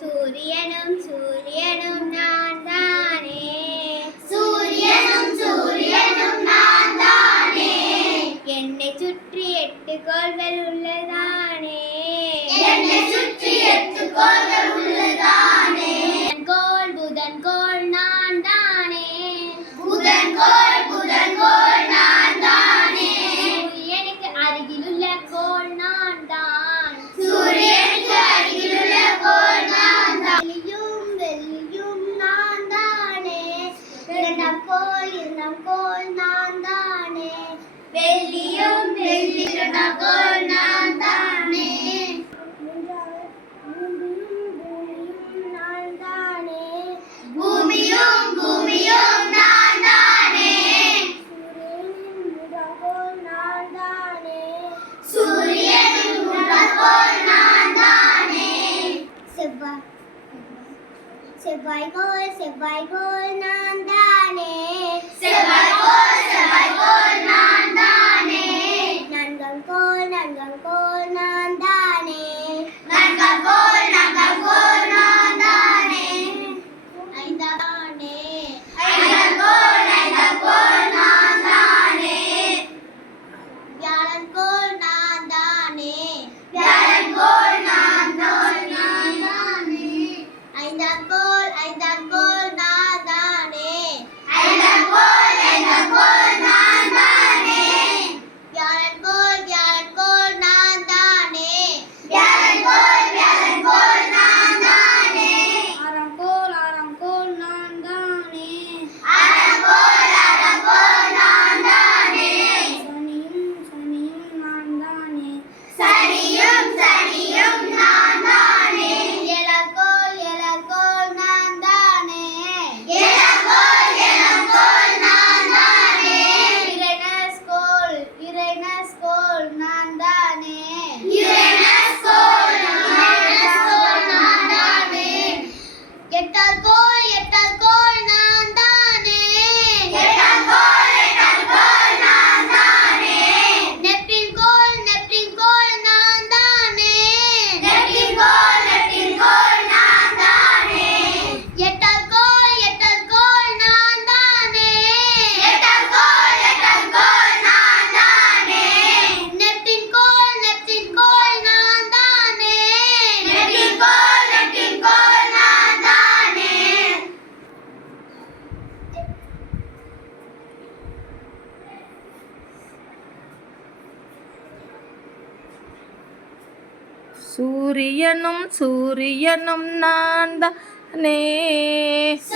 சூரியனும் சூரியனும் நான் தானே. சூரியனும் சூரியனும் நான் தானே. என்னை சுற்றி 8 கோள்கள் உள்ளதானே. என்னை சுற்றி 8 கோள்கள் உள்ளதானே. கோள் புதன் கோள் நான் தானே. புதன் கோள் நான் தானே. சூரியனுக்கு அருகிலுள்ள கோள் நான் தான். சூரியனுக்கு அருகிலுள்ள கோள் நான் தான். வெள்ளியும் நான் தானே. இரண்டாம் கோள் நான் தானே. வெள்ளியும் இரண்டாம் கோள் நான் தானே. நான் தானே. பூமியும் நான் தானே. சூரியனின் முதல் கோள் நான் தானே. செவ்வாய் கோள் நான் தானே. செவ்வாய் கோள் நான் தானே. நான்காம் கோள் நான் தானே. நான்காம் கோள் நான் தானே. ஐந்தாம் தானே. ஐந்தாம் கோள் நான் தானே. வியாழன் கோள் நான் தானே. வியாழன் கோள் நான் தானே. ஐந்தாம் கோள் நான் தானே. ஐந்தாம் கோள் நான் தானே. வியாழன் கோள் நான் தானே. வியாழன் கோள் நான் தானே. ஆறாம் கோள் நான் தானே. ஆறாம் கோள் நான் தானே. சனியும் நான் தானே. சனியும் நான் தானே. ஏழாம் கோள் நான் தானே. ஏழாம் கோள் நான் தானே. யுரேனஸ் கோள் நான் தானே. யுரேனஸ் கோள் நான் தானே. எட்டாம் கோள் நான் தானே. எட்டாம் கோள் நான் தானே. நெப்டின் கோள் நான் தானே. நெப்டின் கோள் நான் தானே. எட்டாம் கோள் நான் தானே. எட்டாம் கோள் நான் தானே. நெப்டின் கோள் நான் தானே. நெப்டின் கோள் நான் தானே. சூரியனும் நான் தானே.